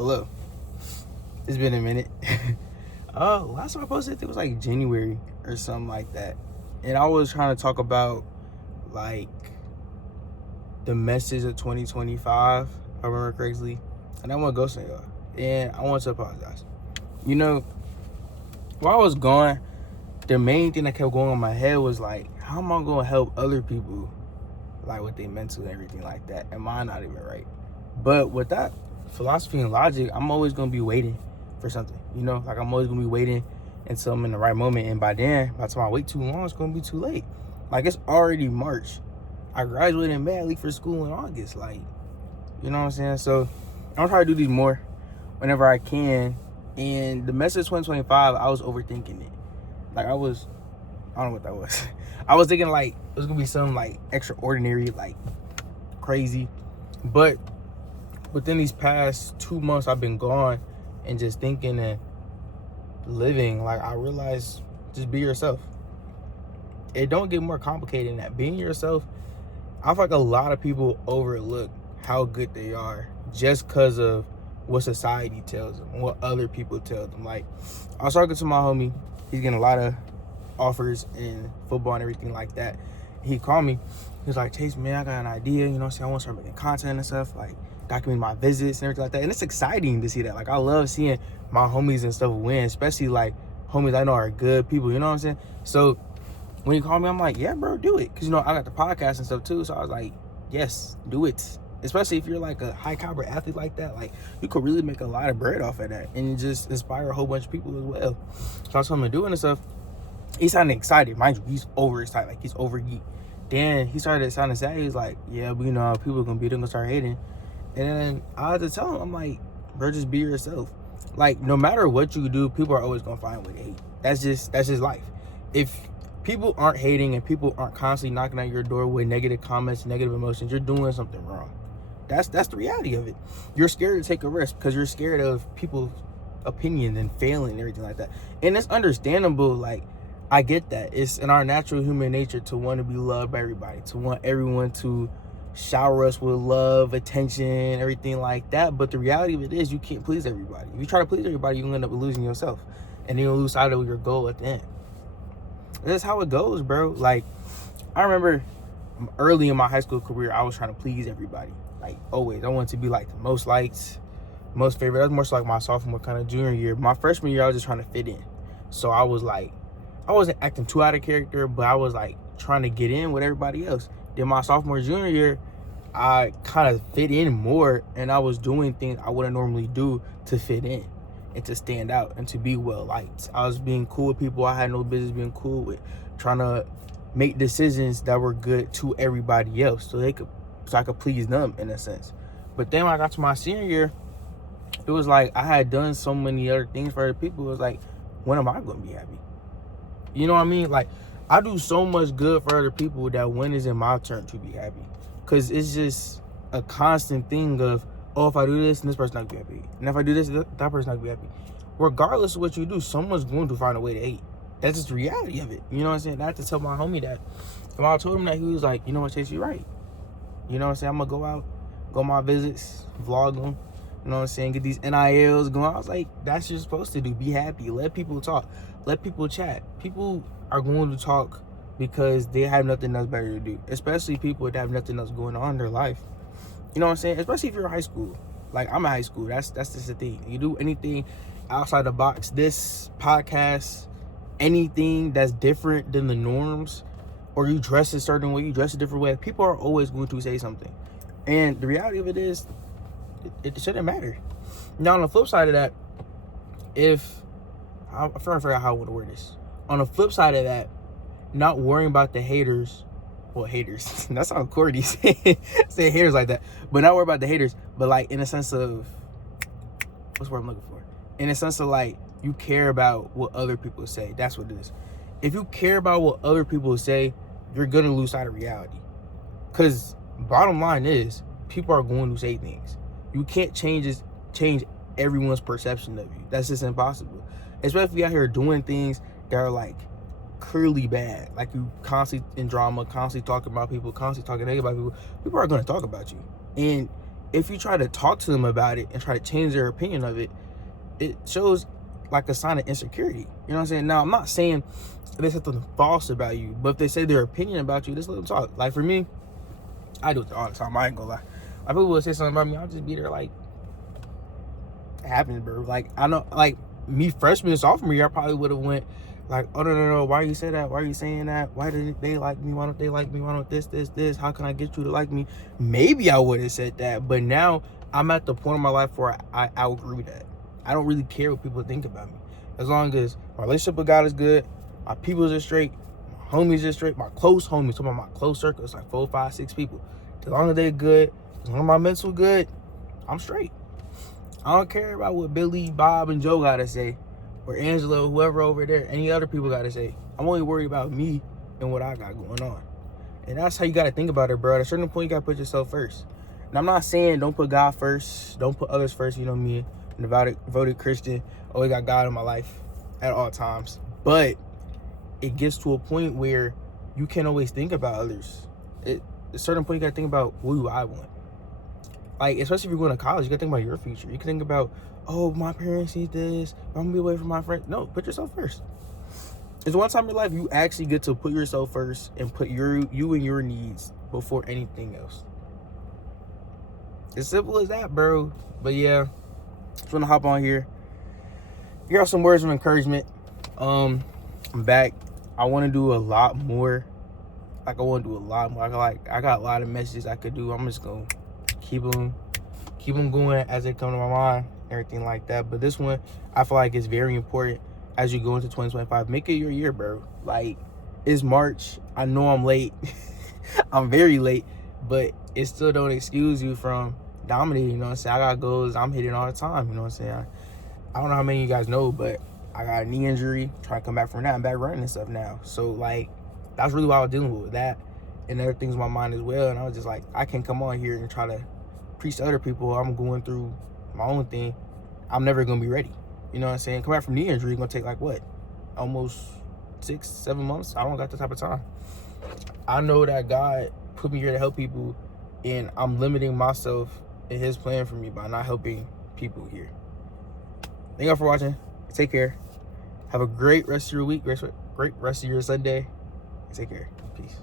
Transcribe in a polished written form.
Hello. It's been a minute. Last time I posted, I think it was like January or something like that. And I was trying to talk about like the message of 2025, if I remember correctly. And I want to go say y'all. And I want to apologize. You know, while I was gone, the main thing that kept going on my head was like, how am I going to help other people like with their mental and everything like that? Am I not even right? But with that philosophy and logic, I'm always going to be waiting for something, like I'm always gonna be waiting until I'm in the right moment, and by the time I wait too long, it's gonna be too late. Like, it's already March. I graduated in May, I leave for school in August. Like, you know what I'm saying? So I'm gonna try to do these more whenever I can. And the message 2025, I was overthinking it. Like, I don't know what that was. I was thinking like it was gonna be something like extraordinary, like crazy. But within these past 2 months I've been gone and just thinking and living, like, I realized, just be yourself. It don't get more complicated than that. Being yourself, I feel like a lot of people overlook how good they are just because of what society tells them, what other people tell them. Like, I was talking to my homie. He's getting a lot of offers in football and everything like that. He called me. He was like, Chase, man, I got an idea. I want to start making content and stuff, like document my visits and everything like that. And it's exciting to see that. Like, I love seeing my homies and stuff win, especially like homies I know are good people, you know what I'm saying? So when he called me, I'm like, yeah, bro, do it. Because, I got the podcast and stuff too. So I was like, yes, do it. Especially if you're like a high caliber athlete like that, like, you could really make a lot of bread off of that and just inspire a whole bunch of people as well. So I was telling him to do it and stuff. He sounded excited. Mind you, he's overexcited. Like, he's over geek. Then he started sounding sad. He was like, yeah, but people are going to be, they're going to start hating. And then I had to tell him, I'm like, bro, just be yourself. Like, no matter what you do, people are always going to find a way to hate. That's just life. If people aren't hating and people aren't constantly knocking at your door with negative comments, negative emotions, you're doing something wrong. That's the reality of it. You're scared to take a risk because you're scared of people's opinions and failing and everything like that. And it's understandable. Like, I get that. It's in our natural human nature to want to be loved by everybody, to want everyone to shower us with love, attention, everything like that. But the reality of it is, you can't please everybody. If you try to please everybody, you'll end up losing yourself, and then you'll lose sight of your goal at the end. That's how it goes, bro. Like, I remember early in my high school career, I was trying to please everybody. Like, always. I wanted to be like the most liked, most favorite. That was more so like my sophomore, kind of junior year. My freshman year, I was just trying to fit in. So I was like, I wasn't acting too out of character, but I was like trying to get in with everybody else. Then my sophomore, junior year, I kind of fit in more, and I was doing things I wouldn't normally do to fit in and to stand out and to be well liked. I was being cool with people I had no business being cool with, trying to make decisions that were good to everybody else so I could please them in a sense. But then when I got to my senior year, it was like I had done so many other things for other people. It was like, when am I going to be happy? You know what I mean? Like, I do so much good for other people that when is it my turn to be happy? Because it's just a constant thing of, oh, if I do this, this person not going to be happy. And if I do this, that person not going to be happy. Regardless of what you do, someone's going to find a way to hate. That's just the reality of it. You know what I'm saying? I had to tell my homie that. And when I told him that, he was like, you know what, Chase, you're right. You know what I'm saying? I'm going to go out, go on my visits, vlog them. You know what I'm saying? Get these NILs going. I was like, that's what you're supposed to do. Be happy. Let people talk. Let people chat. People are going to talk because they have nothing else better to do. Especially people that have nothing else going on in their life. You know what I'm saying? Especially if you're in high school. Like, I'm in high school. That's just the thing. You do anything outside the box. This podcast, anything that's different than the norms, or you dress a certain way, you dress a different way, people are always going to say something. And the reality of it is, it shouldn't matter. Now, on the flip side of that, I'm trying to figure out how I want to word this. On the flip side of that, not worrying about the haters. Well, haters. That sounds corny. Say haters like that. But not worry about the haters. But like in a sense of, what's the word I'm looking for? In a sense of like, you care about what other people say. That's what it is. If you care about what other people say, you're going to lose sight of reality. Because bottom line is, people are going to say things. You can't change everyone's perception of you. That's just impossible. Especially if you're out here doing things that are like clearly bad. Like, you constantly in drama, constantly talking about people, constantly talking negative about people. People are going to talk about you. And if you try to talk to them about it and try to change their opinion of it, it shows like a sign of insecurity. You know what I'm saying? Now, I'm not saying they said something false about you, but if they say their opinion about you, just let them talk. Like for me, I do it all the time. I ain't gonna lie. Like people will say something about me, I'll just be there like, it happens, bro. Like I know, like me freshman and sophomore year, I probably would have went like, oh no, why you say that? Why are you saying that? Why didn't they like me? Why don't they like me? Why don't this? How can I get you to like me? Maybe I would have said that, but now I'm at the point in my life where I agree with that. I don't really care what people think about me. As long as my relationship with God is good, my peoples are straight, my homies are straight, my close homies, some of my close circles, like 4, 5, 6 people. As long as they're good, as long as my mental good, I'm straight. I don't care about what Billy, Bob, and Joe gotta say, or Angela, whoever over there, any other people gotta say. I'm only worried about me and what I got going on. And that's how you gotta think about it, bro. At a certain point, you gotta put yourself first. And I'm not saying don't put God first, don't put others first. You know me, I'm a devoted Christian. Always got God in my life at all times. But it gets to a point where you can't always think about others. At a certain point, you gotta think about what do I want. Like, especially if you're going to college, you gotta think about your future. You can think about, oh, my parents need this, I'm gonna be away from my friends. No, put yourself first. It's one time in your life you actually get to put yourself first and put you and your needs before anything else. As simple as that, bro. But yeah, just wanna hop on here. Here are some words of encouragement. I'm back. I want to do a lot more. I got a lot of messages I could do. I'm just gonna keep them going as they come to my mind, everything like that. But this one, I feel like it's very important as you go into 2025. Make it your year, bro. Like, it's March. I know I'm late. I'm very late, but it still don't excuse you from dominating. You know what I'm saying? I got goals I'm hitting all the time. You know what I'm saying? I don't know how many of you guys know, but I got a knee injury. Trying to come back from that. I'm back running and stuff now. So, like, that's really what I was dealing with that. And other things in my mind as well. And I was just like, I can't come on here and try to preach to other people. I'm going through my own thing. I'm never going to be ready. You know what I'm saying? Come back from knee injury, going to take like what? Almost 6, 7 months? I don't got the type of time. I know that God put me here to help people, and I'm limiting myself in his plan for me by not helping people here. Thank y'all for watching. Take care. Have a great rest of your week. Great rest of your Sunday. Take care. Peace.